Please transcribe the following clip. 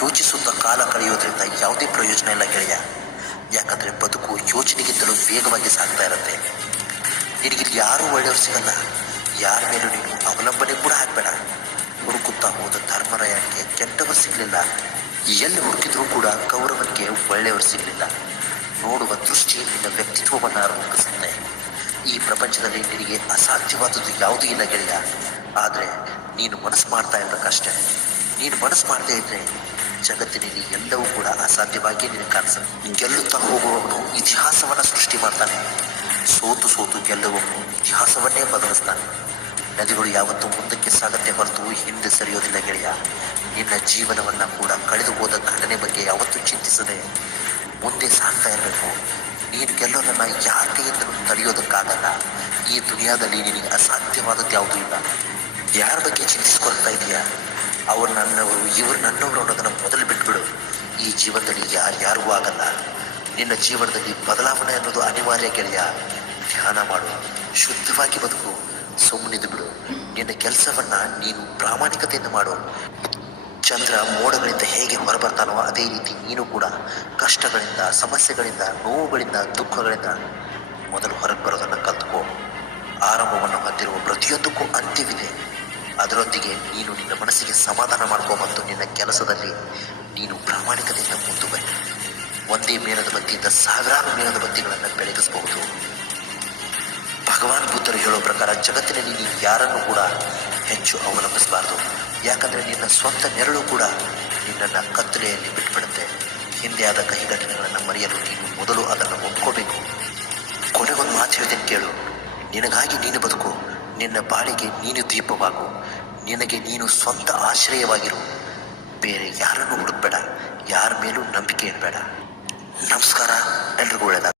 ಯೋಚಿಸುತ್ತಾ ಕಾಲ ಕಳೆಯೋದ್ರಿಂದ ಯಾವುದೇ ಪ್ರಯೋಜನ ಇಲ್ಲ ಗೆಳೆಯ. ಯಾಕಂದರೆ ಬದುಕು ಯೋಚನೆಗಿಂತಲೂ ವೇಗವಾಗಿ ಸಾಗ್ತಾ ಇರುತ್ತೆ. ನಿನಗಿಲ್ಲಿ ಯಾರೂ ಒಳ್ಳೆಯವರು ಸಿಗಲ್ಲ, ಯಾರ ಮೇಲೂ ನೀನು ಅವಲಂಬನೆ ಕೂಡ ಆಗಬೇಡ. ಹುಡುಕುತ್ತಾ ಹೋದ ಧರ್ಮರಾಯನಿಗೆ ಕೆಟ್ಟವರು ಸಿಗಲಿಲ್ಲ, ಎಲ್ಲಿ ಹುಡುಕಿದ್ರೂ ಕೂಡ ಕೌರವನಿಗೆ ಒಳ್ಳೆಯವರು ಸಿಗಲಿಲ್ಲ. ನೋಡುವ ದೃಷ್ಟಿ ನಿನ್ನ ವ್ಯಕ್ತಿತ್ವವನ್ನು ರೂಪಿಸುತ್ತೆ. ಈ ಪ್ರಪಂಚದಲ್ಲಿ ನಿನಗೆ ಅಸಾಧ್ಯವಾದದ್ದು ಯಾವುದೂ ಇಲ್ಲ ಗೆಳೆಯ. ಆದರೆ ನೀನು ಮನಸ್ಸು ಮಾಡ್ತಾ ಇರಬೇಕಷ್ಟೆ. ನೀನು ಮನಸ್ಸು ಮಾಡದೇ ಇದ್ದರೆ ಜಗತ್ತಿನಲ್ಲಿ ಎಲ್ಲವೂ ಕೂಡ ಅಸಾಧ್ಯವಾಗಿ ನಿನಗೆ ಕಾಣಿಸುತ್ತೆ. ಗೆಲ್ಲುತ್ತಾ ಹೋಗುವವನು ಇತಿಹಾಸವನ್ನು ಸೃಷ್ಟಿ ಮಾಡ್ತಾನೆ, ಸೋತು ಸೋತು ಗೆಲ್ಲುವವನು ಇತಿಹಾಸವನ್ನೇ ಬದಲಿಸ್ತಾನೆ. ನದಿಗಳು ಯಾವತ್ತೂ ಮುಂದಕ್ಕೆ ಸಾಗತ್ತೆ ಹೊರತು ಹಿಂದೆ ಸರಿಯೋದಿಲ್ಲ ಗೆಳೆಯ. ನಿನ್ನ ಜೀವನವನ್ನು ಕೂಡ ಕಳೆದು ಹೋದ ಘಟನೆ ಬಗ್ಗೆ ಯಾವತ್ತೂ ಚಿಂತಿಸದೆ ಮುಂದೆ ಸಾಗ್ತಾ ಇರಬೇಕು. ನೀನು ಗೆಲ್ಲೋದನ್ನು ಯಾರ ಕೈಯಿಂದಲೂ ತಡೆಯೋದಕ್ಕಾಗಲ್ಲ. ಈ ದುನಿಯಾದಲ್ಲಿ ನಿನಗೆ ಅಸಾಧ್ಯವಾದದ್ದು ಯಾವುದೂ ಇಲ್ಲ. ಯಾರ ಬಗ್ಗೆ ಚಿಂತಿಸ್ಕೊಳ್ತಾ ಇದೆಯಾ? ಅವ್ರು ನನ್ನವರು, ಇವರು ನನ್ನವರು ಅನ್ನೋದನ್ನು ಮೊದಲು ಬಿಟ್ಬಿಡು. ಈ ಜೀವನದಲ್ಲಿ ಯಾರಿಗೂ ಆಗಲ್ಲ. ನಿನ್ನ ಜೀವನದಲ್ಲಿ ಬದಲಾವಣೆ ಅನ್ನೋದು ಅನಿವಾರ್ಯ ಗೆಳೆಯ. ಧ್ಯಾನ ಮಾಡು, ಶುದ್ಧವಾಗಿ ಬದುಕು, ಸುಮ್ಮನಿದ್ದು ಬಿಡು. ನಿನ್ನ ಕೆಲಸವನ್ನು ನೀನು ಪ್ರಾಮಾಣಿಕತೆಯಿಂದ ಮಾಡು. ಚಂದ್ರ ಮೋಡಗಳಿಂದ ಹೇಗೆ ಹೊರಬರ್ತಾನೋ ಅದೇ ರೀತಿ ನೀನು ಕೂಡ ಕಷ್ಟಗಳಿಂದ, ಸಮಸ್ಯೆಗಳಿಂದ, ನೋವುಗಳಿಂದ, ದುಃಖಗಳಿಂದ ಮೊದಲು ಹೊರಗೆ ಬರೋದನ್ನು ಕಲ್ತ್ಕೋ. ಆರಂಭವನ್ನು ಹೊಂದಿರುವ ಪ್ರತಿಯೊಂದಕ್ಕೂ ಅಂತ್ಯವಿದೆ. ಅದರೊಂದಿಗೆ ನೀನು ನಿನ್ನ ಮನಸ್ಸಿಗೆ ಸಮಾಧಾನ ಮಾಡ್ಕೋ ಮತ್ತು ನಿನ್ನ ಕೆಲಸದಲ್ಲಿ ನೀನು ಪ್ರಾಮಾಣಿಕತೆಯಿಂದ ಮುಂದುವರಿ. ಒಂದೇ ಮೇಣದ ಬತ್ತಿಯಿಂದ ಸಾವಿರಾರು ಮೇಣದ ಬತ್ತಿಗಳನ್ನು ಬೆಳಗಿಸಬಹುದು. ಭಗವಾನ್ ಬುದ್ಧರು ಹೇಳೋ ಪ್ರಕಾರ ಜಗತ್ತಿನಲ್ಲಿ ನೀನು ಯಾರನ್ನು ಕೂಡ ಹೆಚ್ಚು ಅವಲಂಬಿಸಬಾರ್ದು. ಯಾಕಂದರೆ ನಿನ್ನ ಸ್ವಂತ ನೆರಳು ಕೂಡ ನಿನ್ನನ್ನು ಕತ್ತಲೆಯಲ್ಲಿ ಬಿಟ್ಬಿಡುತ್ತೆ. ಹಿಂದೆ ಆದ ಕಹಿ ಘಟನೆಗಳನ್ನು ಮರೆಯಲು ನೀನು ಮೊದಲು ಅದನ್ನು ಒಪ್ಕೋಬೇಕು. ಕೊನೆಗೊಂದು ಮಾತು ಹೇಳ್ತೇನೆ ಕೇಳು. ನಿನಗಾಗಿ ನೀನು ಬದುಕು, ನಿನ್ನ ಬಾಳಿಗೆ ನೀನು ದೀಪವಾಗು, ನಿನಗೆ ನೀನು ಸ್ವಂತ ಆಶ್ರಯವಾಗಿರು. ಬೇರೆ ಯಾರನ್ನು ಹುಡುಕಬೇಡ, ಯಾರ ಮೇಲೂ ನಂಬಿಕೆ ಇಡಬೇಡ. ನಮಸ್ಕಾರ, ಎಲ್ರಿಗೂ ಒಳ್ಳೆಯದಾಗ.